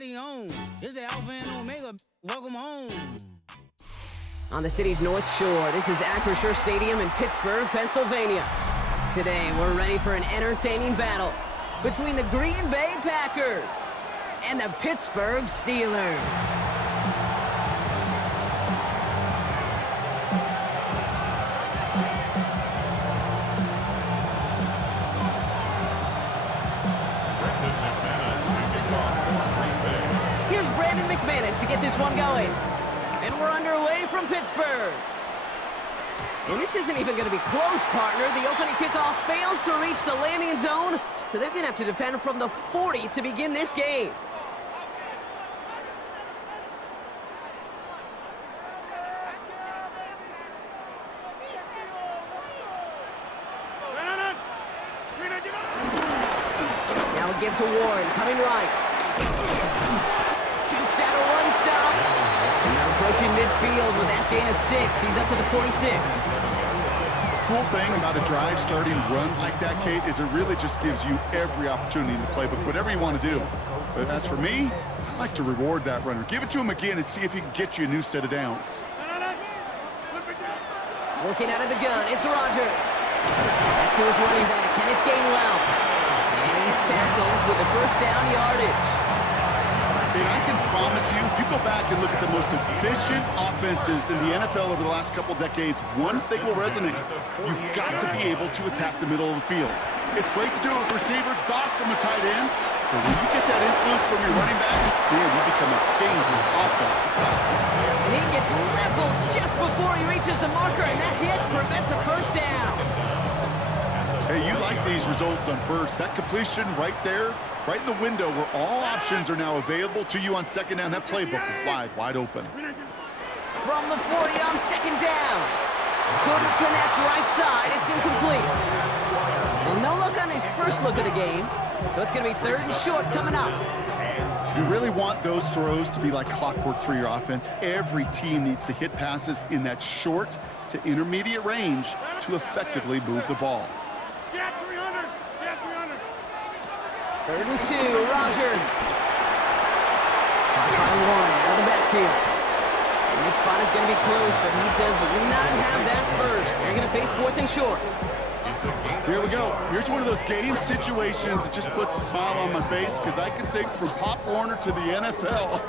party on. It's the Alpha and Omega. Welcome home. On the city's North Shore, this is Acrisure Stadium in Pittsburgh, Pennsylvania. Today, we're ready for an entertaining battle between the Green Bay Packers and the Pittsburgh Steelers. Here's Brandon McManus to get this one going. And we're underway from Pittsburgh. And this isn't even going to be close, partner. The opening kickoff fails to reach the landing zone, so they're going to have to defend from the 40 to begin this game. Now a give to Warren, coming right. Jukes out a run stop. And they're approaching midfield with that gain of 6. He's up to the 46. Cool thing about a drive starting run like that, Kate, is it really just gives you every opportunity in the playbook, whatever you want to do. But as for me, I like to reward that runner. Give it to him again and see if he can get you a new set of downs. Working out of the gun, it's Rodgers. That's to his running back, Kenneth Gainwell. And he's tackled with the first down yardage. And I can promise you, you go back and look at the most efficient offenses in the NFL over the last couple decades, one thing will resonate. You've got to be able to attack the middle of the field. It's great to do it with receivers. It's awesome with tight ends. But when you get that influence from your running backs, man, you become a dangerous offense to stop. And he gets leveled just before he reaches the marker, and that hit prevents a first down. Hey, you like these results on first. That completion right there, right in the window where all options are now available to you on second down. That playbook wide open. From the 40 on second down. Couldn't connect right side. It's incomplete. Well, no look on his first look of the game, so it's going to be 3rd and short coming up. You really want those throws to be like clockwork for your offense. Every team needs to hit passes in that short to intermediate range to effectively move the ball. 3rd and 2, Rodgers. Caught by Warren out of the backfield. And this spot is going to be close, but he does not have that first. They're going to face 4th and short. Here we go. Here's one of those game situations that just puts a smile on my face because I can think from Pop Warner to the NFL.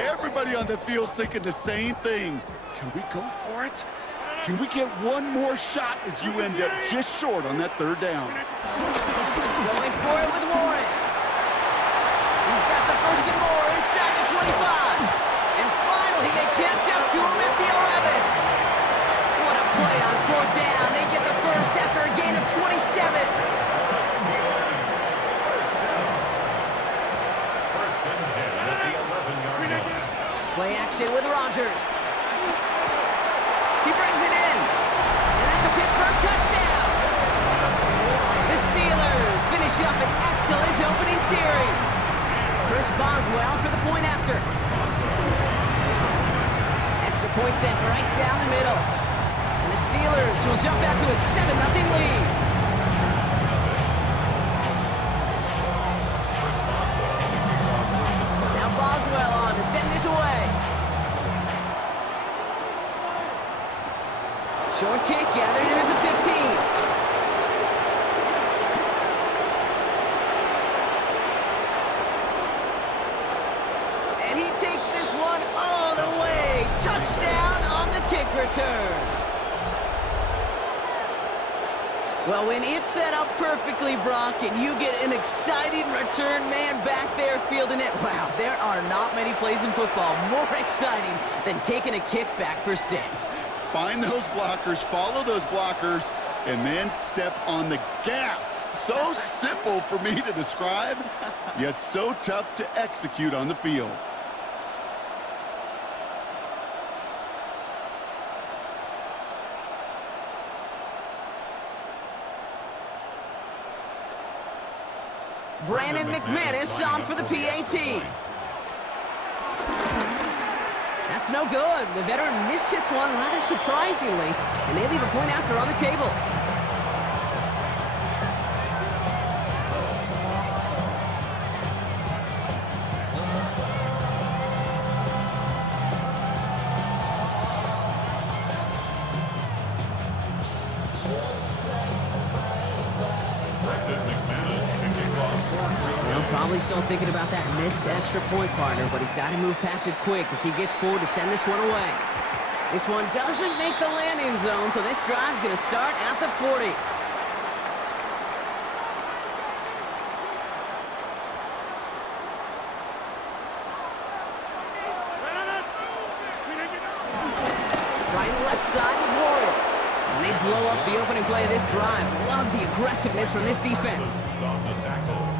Everybody on the field thinking the same thing. Can we go for it? Can we get one more shot as you end up just short on that 3rd down? Going for it with Warren. He's got the first and more inside the 25. And finally they catch up to him at the 11. What a play on 4th down. They get the first after a gain of 27. Play action with Rodgers. He brings it in. And that's a Pittsburgh touchdown. The Steelers finish up an excellent opening series. Chris Boswell for the point after. Extra point sent right down the middle. And the Steelers will jump out to a 7-0 lead. Now Boswell on to send this away. Short kick gathered in at the 15. And he takes this one all the way. Touchdown on the kick return. Well, when it's set up perfectly, Brock, and you get an exciting return man back there fielding it, wow, there are not many plays in football more exciting than taking a kick back for 6. Find those blockers, follow those blockers, and then step on the gas. So simple for me to describe, yet so tough to execute on the field. Brandon McManus on for the PAT. That's no good. The veteran mishits one rather surprisingly, and they leave a point after on the table. Probably still thinking about that missed extra point, partner, but he's got to move past it quick as he gets forward to send this one away. This one doesn't make the landing zone, so this drive's going to start at the 40. Right left side with Warrior. And they blow up the opening play of this drive. Love the aggressiveness from this defense.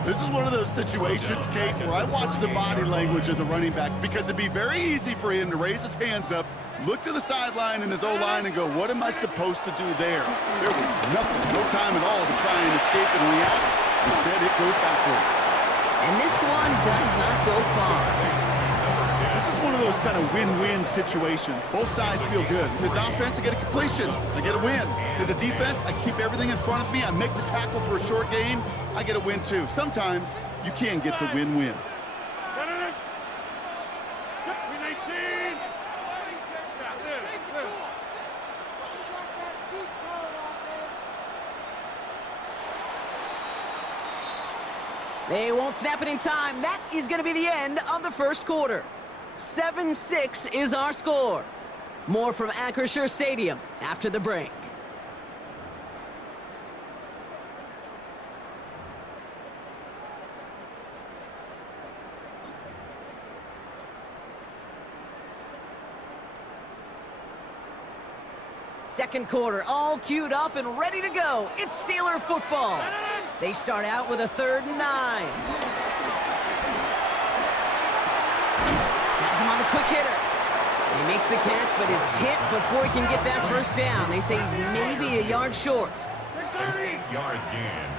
This is one of those situations, Kate, where I watch the body language of the running back because it'd be very easy for him to raise his hands up, look to the sideline in his O-line and go, what am I supposed to do there? There was nothing, no time at all to try and escape and react. Instead, it goes backwards. And this one does not go far. This is one of those kind of win-win situations. Both sides feel good. As an offense, I get a completion. I get a win. As a defense, I keep everything in front of me. I make the tackle for a short gain. I get a win, too. Sometimes, you can get to win-win. They won't snap it in time. That is going to be the end of the first quarter. 7-6 is our score. More from Acrisure Stadium after the break. Second quarter, all queued up and ready to go. It's Steeler football. They start out with a 3rd and 9. Has him on the quick hitter. He makes the catch, but is hit before he can get that first down. They say he's maybe a yard short. An 8-yard gain.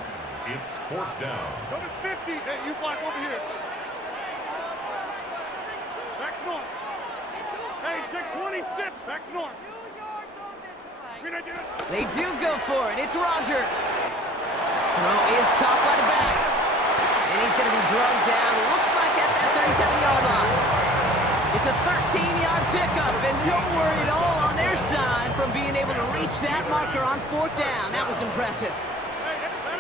It's 4th down. Go to 50. Hey, you block over here. Back north. Hey, check 26. Back north. 2 yards on this play. They do go for it. It's Rodgers. Throw is caught by the back. And he's going to be drugged down. Looks like at that 37-yard line. It's a 13-yard pickup, and no worry at all on their side from being able to reach that marker on 4th down. That was impressive.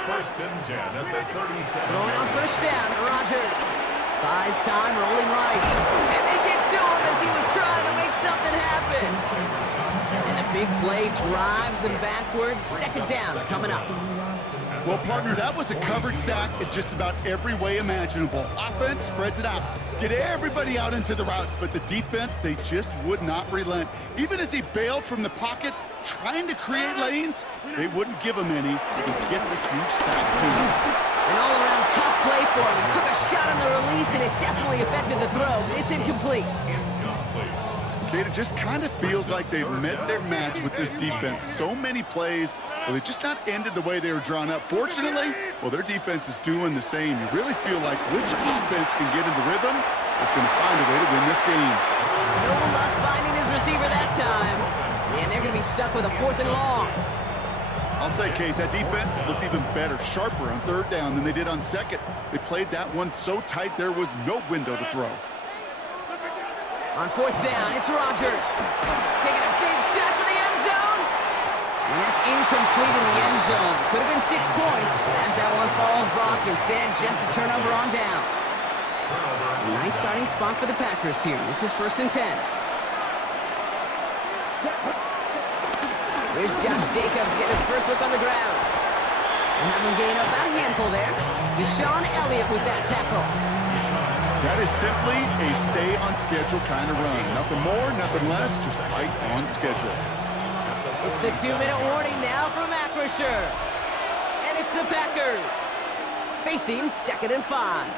1st and 10 at the 37. Throwing on 1st down, Rodgers. Buys time, rolling right. And they get to him as he was trying to make something happen. And the big play drives them backwards. 2nd down coming up. Well, partner, that was a coverage sack in just about every way imaginable. Offense spreads it out. Get everybody out into the routes, but the defense, they just would not relent. Even as he bailed from the pocket, trying to create lanes, they wouldn't give him any. They would get the huge sack, too. An all-around tough play for him. He took a shot on the release, and it definitely affected the throw. It's incomplete. Kate, it just kind of feels like they've met their match with this defense. So many plays, well, they just not ended the way they were drawn up. Fortunately, well, their defense is doing the same. You really feel like which offense can get into rhythm is going to find a way to win this game. No luck finding his receiver that time. And they're going to be stuck with a 4th and long. I'll say, Kate, that defense looked even better, sharper on 3rd down than they did on 2nd. They played that one so tight there was no window to throw. On 4th down, it's Rodgers. Taking a big shot for the end zone. And that's incomplete in the end zone. Could have been 6 points, but as that one falls, Brock, instead just a turnover on downs. A nice starting spot for the Packers here. This is 1st and 10. Here's Josh Jacobs getting his first look on the ground. And have him gain about a handful there. Deshaun Elliott with that tackle. That is simply a stay-on-schedule kind of run. Nothing more, nothing less, just right on schedule. It's the 2-minute warning now from Acrisure. And it's the Packers facing 2nd and 5.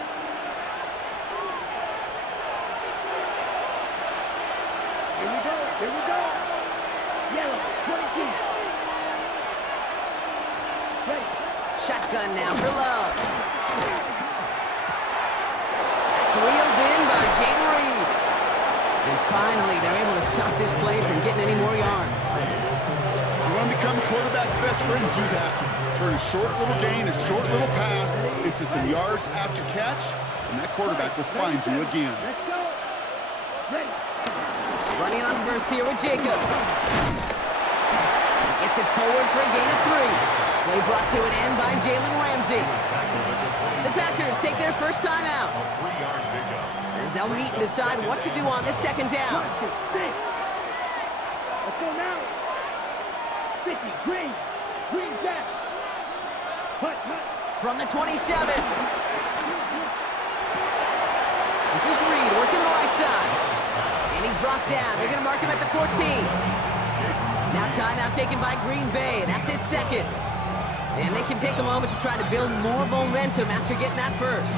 Here we go. Here we go. Yellow, 22. Ready. Shotgun now for Love. That's reeled in by Jaden Reed. And finally, they're able to stop this play from getting any more yards. You want to become the quarterback's best friend, do that. Turn a short little gain, a short little pass into some yards after catch, and that quarterback will find you again. Let's go. Ready. Running on first here with Jacobs. Gets it forward for a gain of 3. Play brought to an end by Jalen Ramsey. The Packers Packers take their first time out. A 3-yard pickup. As they'll meet and decide what to do on this second down. Let's go now. 50, green. Green back. Hut. From the 27. This is Reed working the right side. And he's brought down. They're going to mark him at the 14. Now timeout taken by Green Bay. That's it, second. And they can take a moment to try to build more momentum after getting that first.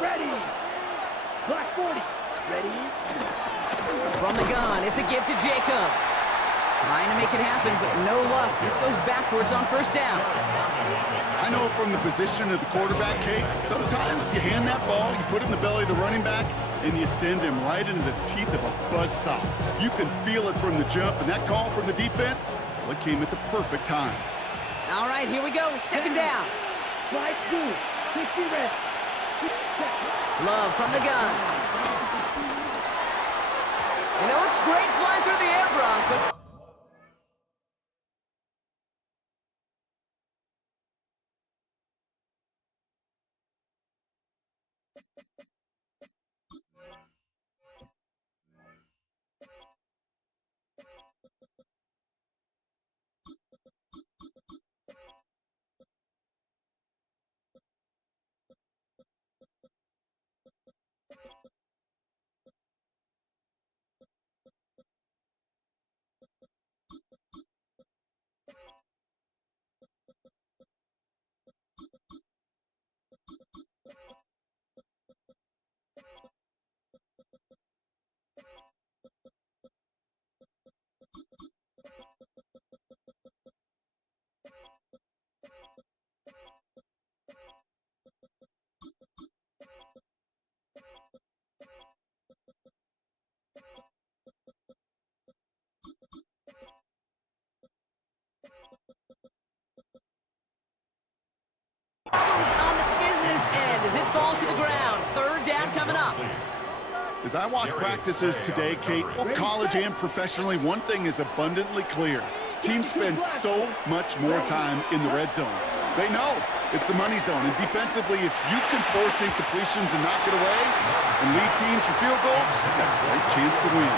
Ready. Black 40. Ready. From the gun, it's a give to Jacobs. Trying to make it happen, but no luck. This goes backwards on first down. I know from the position of the quarterback, Kate, sometimes you hand that ball, you put it in the belly of the running back, and you send him right into the teeth of a buzzsaw. You can feel it from the jump, and that call from the defense, well, it came at the perfect time. All right, here we go. Second down. Slide 2. 60 red. Love from the gun. You know, it's great flying through the air, Brock, but... on the business end as it falls to the ground. Third down coming up. As I watch practices today, Kate, both college and professionally, one thing is abundantly clear. Teams spend so much more time in the red zone. They know it's the money zone, and defensively, if you can force incompletions and knock it away and lead teams for field goals, you got a great chance to win.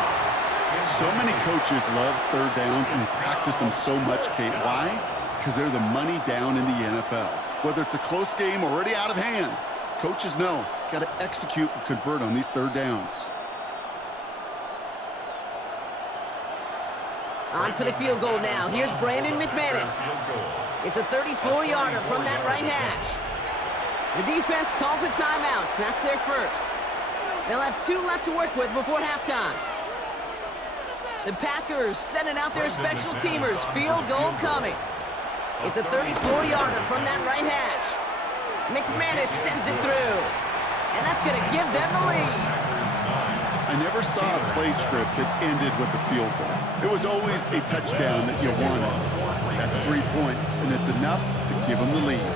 So many coaches love third downs and practice them so much, Kate. Why? Because they're the money down in the NFL. Whether it's a close game already out of hand, coaches know, got to execute and convert on these third downs. On for the field goal now. Here's Brandon McManus. It's a 34-yarder from that right hash. The defense calls a timeout, so that's their first. They'll have 2 left to work with before halftime. The Packers sending out their special teamers. Field goal coming. It's a 34-yarder from that right hash. McManus sends it through. And that's going to give them the lead. I never saw a play script that ended with a field goal. It was always a touchdown that you wanted. That's 3 points, and it's enough to give them the lead.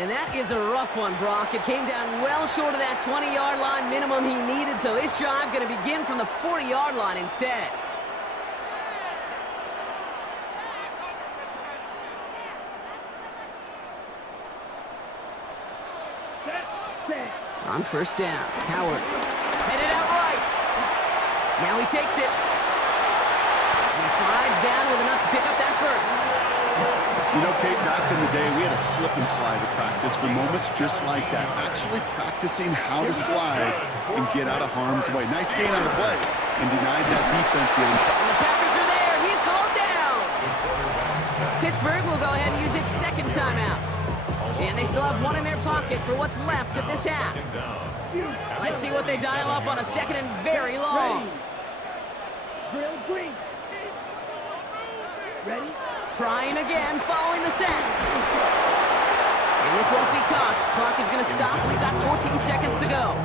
And that is a rough one, Brock. It came down well short of that 20-yard line minimum he needed, so this drive going to begin from the 40-yard line instead. On first down, Howard headed out right. Now he takes it. And he slides down with enough to pick up that first. You know, Kate, back in the day, we had a slip and slide at practice for moments just like that. Actually practicing how to slide and get out of harm's way. Nice gain on the play and denied that defense here. And the Packers are there. He's hauled down. Pittsburgh will go ahead and use its second timeout. And they still have 1 in their pocket for what's left of this half. Let's see what they dial up on a second and very long. Drill green. Ready? Trying again, following the set. And this won't be caught. Clock is going to stop. We've got 14 seconds to go.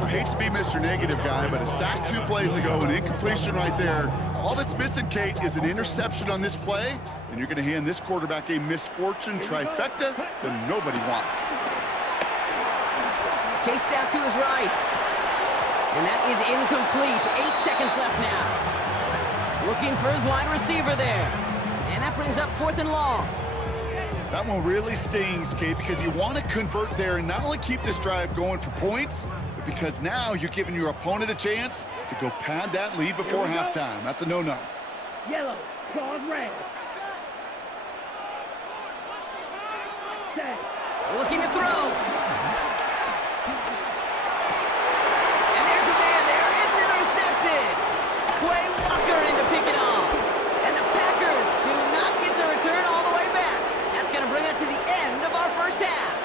I hate to be Mr. Negative guy, but a sack 2 plays ago, an incompletion right there. All that's missing, Kate, is an interception on this play, and you're going to hand this quarterback a misfortune trifecta that nobody wants. Chased out to his right. And that is incomplete. 8 seconds left now. Looking for his wide receiver there. And that brings up 4th and long. That one really stings, Kate, because you want to convert there and not only keep this drive going for points, but because now you're giving your opponent a chance to go pad that lead before halftime. That's a no-no. Yellow, claws red. Set. Looking to throw. And there's a man there. It's intercepted. Quay Walker in to pick it off. And the Packers do not get the return all the way back. That's going to bring us to the end of our first half.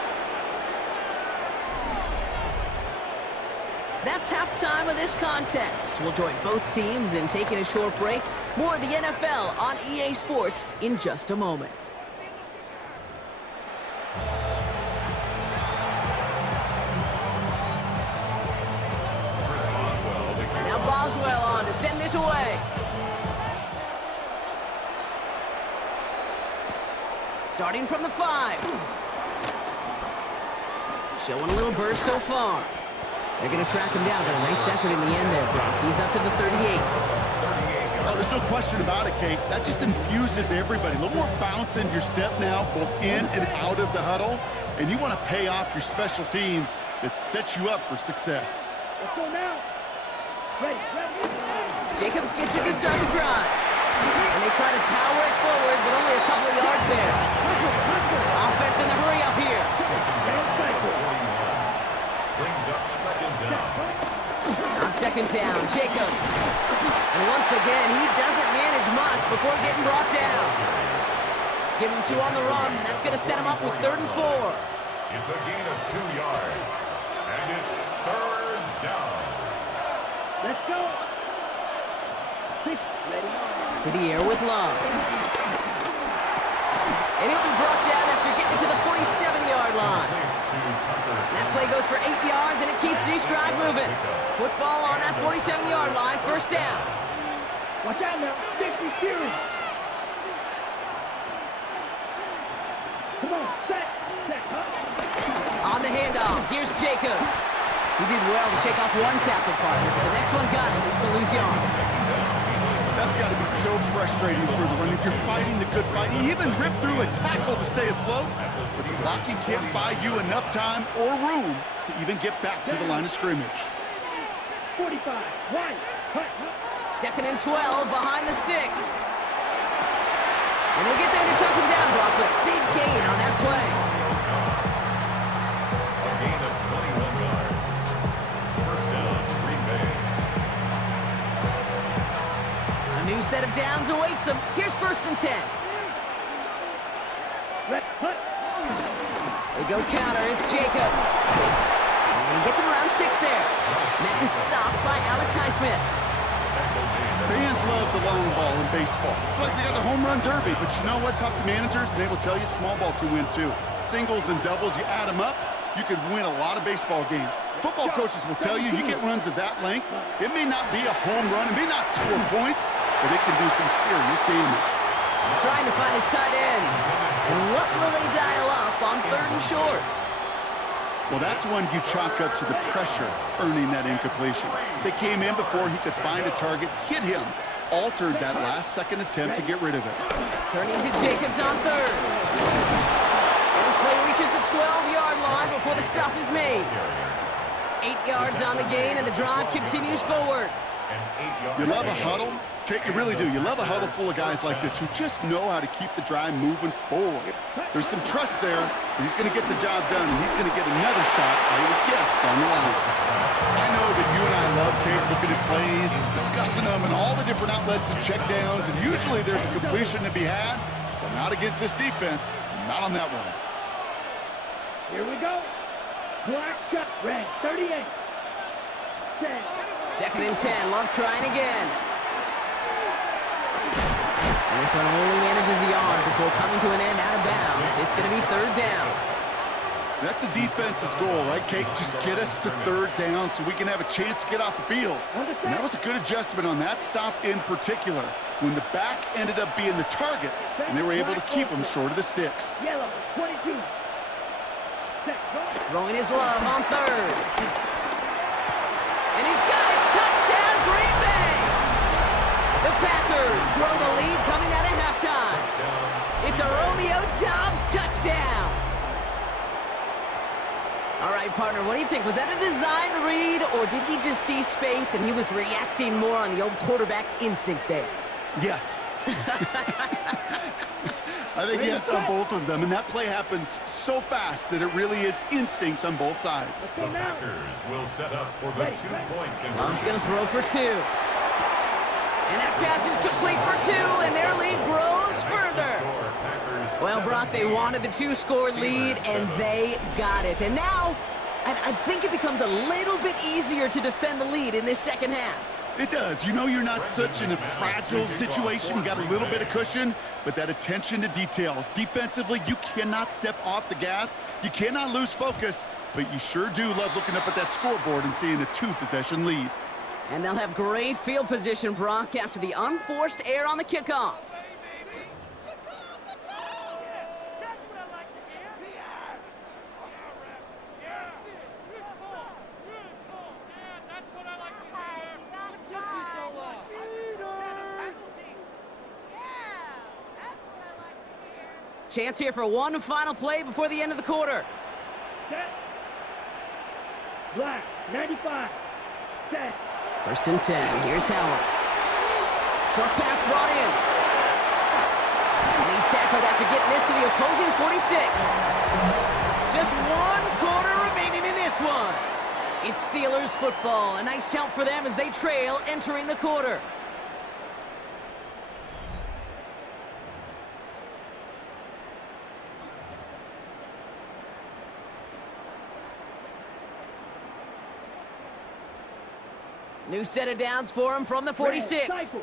That's halftime of this contest. We'll join both teams in taking a short break. More of the NFL on EA Sports in just a moment. Now Boswell on to send this away. Starting from the 5. Showing a little burst so far. They're going to track him down. Got a nice effort in the end there, Brock. He's up to the 38. Oh, there's no question about it, Kate. That just infuses everybody. A little more bounce in your step now, both in and out of the huddle. And you want to pay off your special teams that sets you up for success. Let's go now. Ready, ready. Jacobs gets it to start the drive. And they try to power it forward, but only a couple of yards there. Offense in the hurry up here. Brings up 2nd down. On 2nd down, Jacobs. And once again, he doesn't manage much before getting brought down. Give him 2 on the run. That's going to set him up with 3rd and 4. It's a gain of 2 yards. And it's 3rd down. Let's go. Ready. To the air with Love. And he'll be brought down after getting to the 47-yard line. That play goes for 8 yards, and it keeps this drive moving. Football on that 47-yard line, 1st down. Watch out now. 50 series. Come on. Set. On the handoff, here's Jacobs. He did well to shake off one tackle partner, but the next one got him. He's going to lose yards. That's got to be so frustrating for the runner. You're fighting the good fight. You even rip through a tackle to stay afloat, but the blocking can't buy you enough time or room to even get back to the line of scrimmage. 45. One. 2nd and 12 behind the sticks. And he'll get there to touch him down, Brock, with a big gain on that play. A gain of 21 yards. 1st down, Green Bay. A new set of downs awaits him. Here's 1st and 10. They go counter. It's Jacobs. And he gets him around 6 there. Madden stopped by Alex Highsmith. Fans love the long ball in baseball. It's like they got the home run derby, but you know what? Talk to managers, and they will tell you small ball can win too. Singles and doubles, you add them up, you could win a lot of baseball games. Football coaches will tell you, you get runs of that length, it may not be a home run, it may not score points, but it can do some serious damage. Trying to find his tight end. And what will they dial up on 3rd and short? Well, that's one you chalk up to the pressure earning that incompletion. They came in before he could find a target, hit him, altered that last-second attempt to get rid of it. Turning to Jacobs on 3rd. And this play reaches the 12-yard line before the stop is made. 8 yards on the gain, and the drive continues forward. You love a huddle? Kate, you really do. You love a huddle full of guys like this who just know how to keep the drive moving forward. There's some trust there. He's going to get the job done, and he's going to get another shot, I would guess, down the line. I know that you and I love, Kate, looking at plays, discussing them, and all the different outlets and checkdowns, and usually there's a completion to be had, but not against this defense. Not on that one. Here we go. Black shot. Red. 38. Set. 2nd and 10. Love trying again. And this one only manages a yard before coming to an end out of bounds. It's going to be 3rd down. That's a defense's goal, right, Kate? Just get us to 3rd down so we can have a chance to get off the field. And that was a good adjustment on that stop in particular, when the back ended up being the target, and they were able to keep him short of the sticks. Yellow. 22. Set. Go. Throwing his Love on 3rd. And he's got It's a Romeo Dobbs touchdown. All right, partner, what do you think? Was that a design read, or did he just see space and he was reacting more on the old quarterback instinct there? Yes. I think yes on both of them, and that play happens so fast that it really is instincts on both sides. The Packers will set up for the two-point conversion. Mom's going to throw for two. And that pass is complete for two, and their lead grows further. Well, Brock, they wanted the two-score lead, and they got it. And now, I think it becomes a little bit easier to defend the lead in this second half. It does. You know you're not such in a fragile situation. You got a little bit of cushion, but that attention to detail. Defensively, you cannot step off the gas. You cannot lose focus, but you sure do love looking up at that scoreboard and seeing a two-possession lead. And they'll have great field position, Brock, after the unforced error on the kickoff. Chance here for one final play before the end of the quarter. Set. Black, 95. Set. First and 10. Here's Howard. Short pass brought in. And he's tackled after getting this to the opposing 46. Just one quarter remaining in this one. It's Steelers football. A nice help for them as they trail entering the quarter. New set of downs for him from the 46.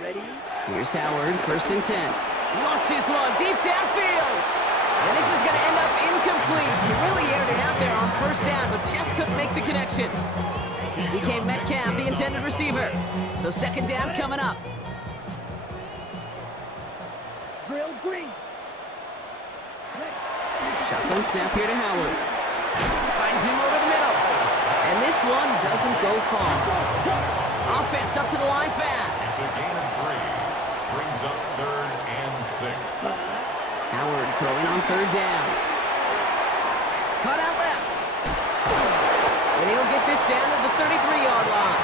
Ready? Here's Howard, first and 10. Launches one deep downfield. And this is going to end up incomplete. He really aired it out there on first down, but just couldn't make the connection. DK Metcalf, the intended receiver. So second down coming up. Grill green. Shotgun snap here to Howard. Finds him over the middle. And this one doesn't go far. Offense up to the line fast. It's a gain of 3. Brings up 3rd and 6. Howard throwing on third down. Cut out left. And he'll get this down to the 33-yard line.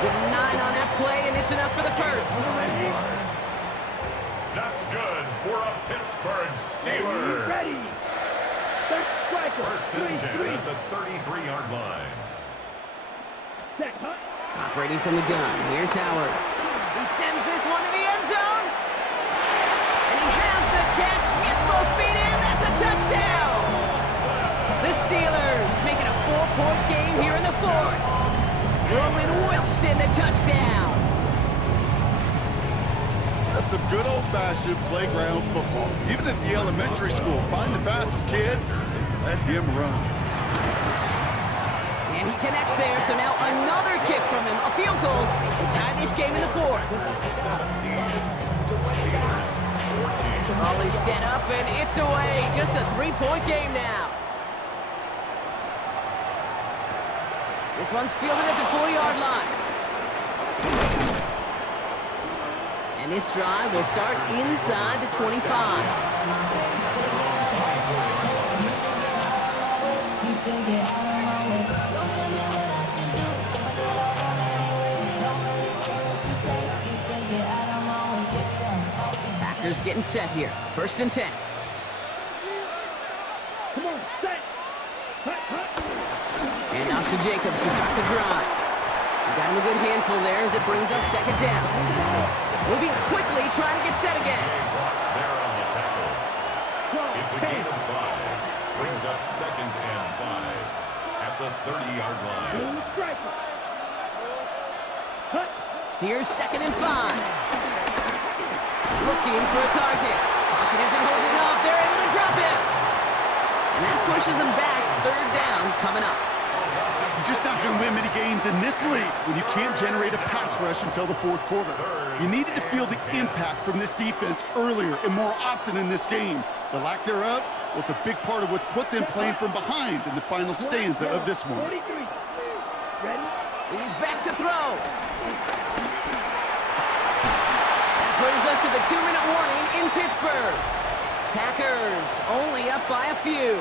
Give him 9 on that play, and it's enough for the first. That's good for a Pittsburgh Steeler. Ready. First and 10 at the 33-yard line. Set, huh? Operating from the gun. Here's Howard. He sends this one to the end zone. And he has the catch. Gets both feet in. That's a touchdown. The Steelers make it a 4-point game here in the fourth. Roman Wilson, the touchdown. That's some good old-fashioned playground football. Even at the elementary school, find the fastest kid, let him run. And he connects there, so now another kick from him. A field goal will tie this game in the fourth. Ball is set up, and it's away. Just a 3-point game now. This one's fielded at the 4-yard line. And this drive will start inside the 25. Packers getting set here. First and 10. Come on, set. Hut, hut. And out to Jacobs to start the drive. Got him a good handful there as it brings up second down. Moving quickly, trying to get set again. There on the tackle. It's a gain of 5. Brings up 2nd and 5 at the 30-yard line. Blue striker. Hut. Here's 2nd and 5. Looking for a target. Pocket isn't holding up. They're able to drop him. And that pushes them back. 3rd down coming up. You're just not going to win many games in this league when you can't generate a pass rush until the 4th quarter. You needed to feel the impact from this defense earlier and more often in this game. The lack thereof, well, it's a big part of what's put them playing from behind in the final stanza of this one. 43. Ready? He's back to throw. That brings us to the 2-minute warning in Pittsburgh. Packers only up by a few.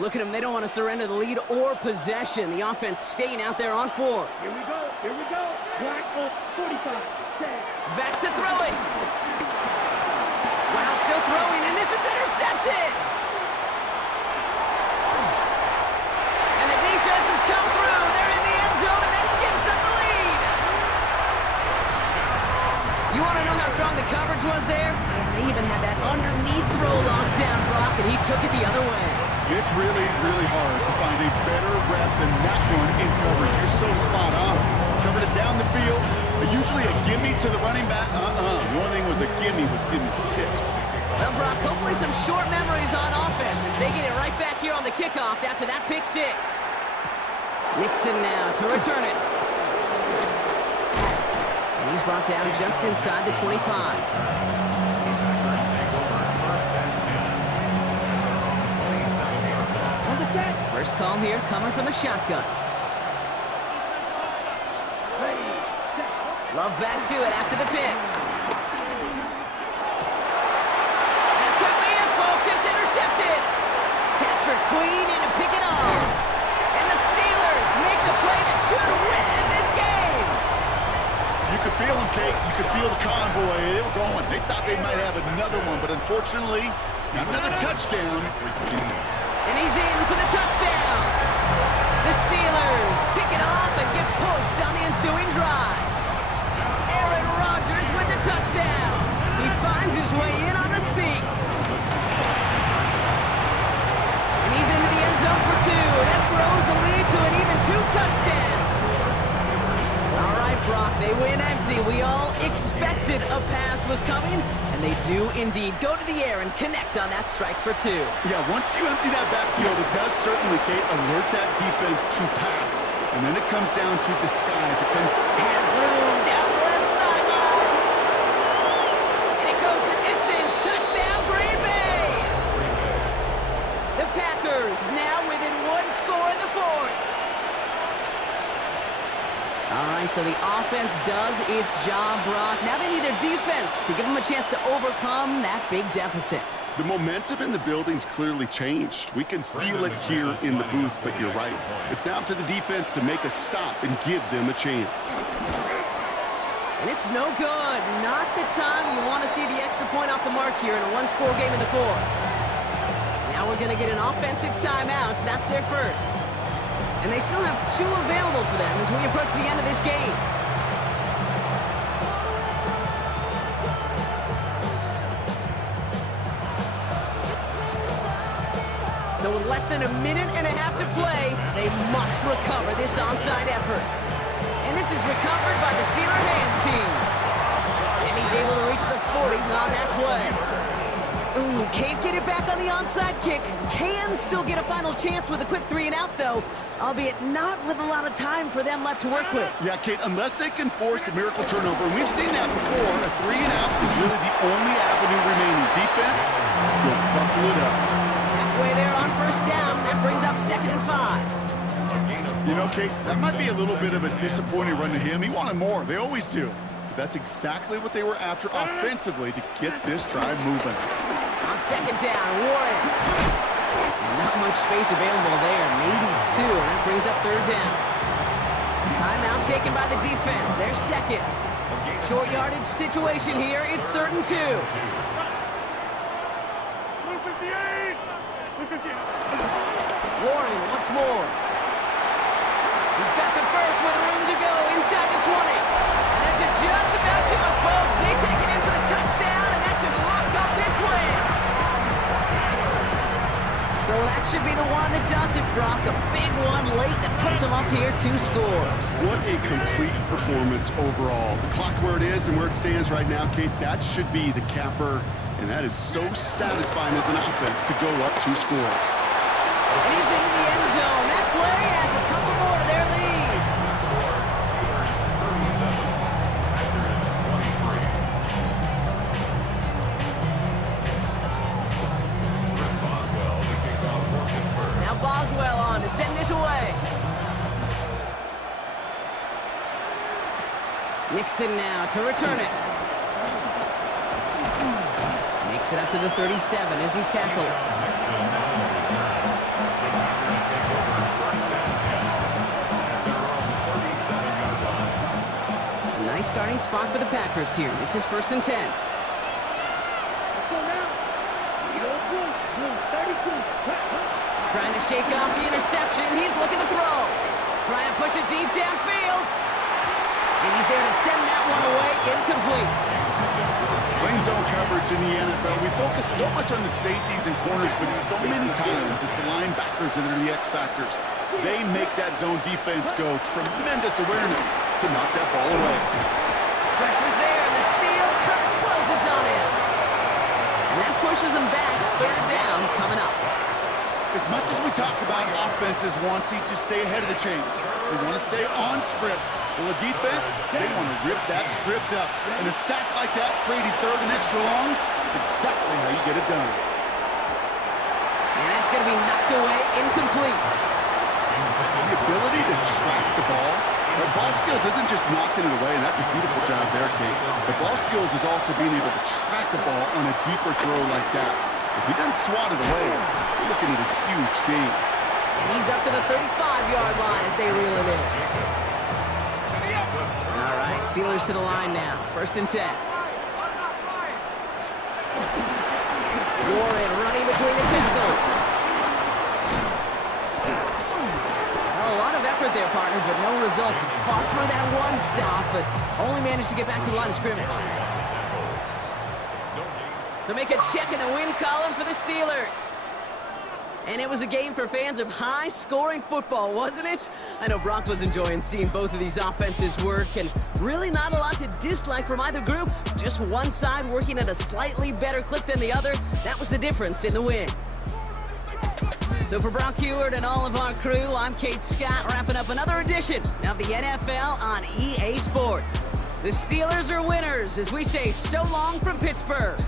Look at them, they don't want to surrender the lead or possession. The offense staying out there on 4. Here we go, here we go. Black on 45. Back to throw it. Wow, still throwing, and this is intercepted. And the defense has come through. They're in the end zone, and that gives them the lead. You want to know how strong the coverage was there? And they even had that underneath throw locked down, Brock, and he took it the other way. It's really, really hard to find a better rep than that one in coverage. You're so spot on. Covered it down the field. Usually a gimme to the running back. The only thing was a gimme was gimme 6. Well, Brock, hopefully some short memories on offense as they get it right back here on the kickoff after that pick 6. Nixon now to return it. And he's brought down just inside the 25. First call here coming from the shotgun. Love back to it after the pick. That could be it, folks. It's intercepted. Patrick Queen in to pick it off. And the Steelers make the play that should win them this game. You could feel them, Kate. You could feel the convoy. They were going. They thought they might have another one, but unfortunately, not another touchdown. And he's in for the touchdown. The Steelers pick it off and get points on the ensuing drive. Aaron Rodgers with the touchdown. He finds his way in on the sneak. And he's into the end zone for 2. That throws the lead to an even 2 touchdowns. All right, Brock, they win empty. We all expected a pass was coming, and they do indeed go to the air and connect on that strike for 2. Yeah, once you empty that backfield, it does certainly, Kate, alert that defense to pass. And then it comes down to disguise. It comes to... Has room down the left sideline. And it goes the distance. Touchdown, Green Bay. The Packers now within 1 score in the 4th. All right, so the offense does its job, Brock. Now they need their defense to give them a chance to overcome that big deficit. The momentum in the building's clearly changed. We can feel it here in the booth, but you're right. It's now up to the defense to make a stop and give them a chance. And it's no good. Not the time you want to see the extra point off the mark here in a 1-score game in the 4th. Now we're going to get an offensive timeout. That's their first. And they still have 2 available for them as we approach the end of this game. So with less than a minute and a half to play, they must recover this onside effort. And this is recovered by the Steeler hands team. And he's able to reach the 40 on that play. Ooh, can't get it back on the onside kick. Can still get a final chance with a quick 3-and-out, though, albeit not with a lot of time for them left to work with. Yeah, Kate, unless they can force a miracle turnover, and we've seen that before, a 3-and-out is really the only avenue remaining. Defense, you'll buckle it up. Halfway there on first down, that brings up 2nd and 5. You know, Kate, that might be a little bit of a disappointing run to him. He wanted more. They always do. But that's exactly what they were after offensively to get this drive moving. On 2nd down, Warren. Not much space available there, maybe 2, and that brings up 3rd down. Timeout taken by the defense, their 2nd. Short yardage situation here, it's 3rd and 2. Warren once more. He's got the first with room to go inside the 20. And that should just about do it, folks. They take it in for the touchdown, and that should lock up this win. So that should be the one that does it, Brock. A big one late that puts them up here 2 scores. What a complete performance overall. The clock where it is and where it stands right now, Kate, that should be the capper. And that is so satisfying as an offense to go up 2 scores. And he's into the end zone. That play adds a couple more to their lead. Nixon now to return it. Makes it up to the 37 as he's tackled. A nice starting spot for the Packers here. This is 1st and 10. Let's go now. Blue 32. Trying to shake off the interception. He's looking to throw. Trying to push it deep downfield. And he's there to send that one away. Incomplete. Playing zone coverage in the NFL, we focus so much on the safeties and corners, but so many times it's the linebackers that are the X factors. They make that zone defense go. Tremendous awareness to knock that ball away. Pressure's there, and the steal closes on him. And that pushes him back. 3rd down coming up. As much as we talk about offenses wanting to stay ahead of the chains, they want to stay on script. Well, the defense, they want to rip that script up. And a sack like that, creating 3rd and extra longs, is exactly how you get it done. And that's going to be knocked away, incomplete. The ability to track the ball. But ball skills isn't just knocking it away, and that's a beautiful job there, Kate. The ball skills is also being able to track the ball on a deeper throw like that. If he doesn't swat it away, we're looking at a huge gain. And he's up to the 35-yard line as they reel him in. All right, Steelers to the line now. 1st and 10. Warren running between the tackles. Well, a lot of effort there, partner, but no results. He fought for that one stop, but only managed to get back to the line of scrimmage. So make a check in the win column for the Steelers. And it was a game for fans of high-scoring football, wasn't it? I know Brock was enjoying seeing both of these offenses work, and really not a lot to dislike from either group. Just one side working at a slightly better clip than the other. That was the difference in the win. So for Brock Heward and all of our crew, I'm Kate Scott, wrapping up another edition of the NFL on EA Sports. The Steelers are winners as we say so long from Pittsburgh.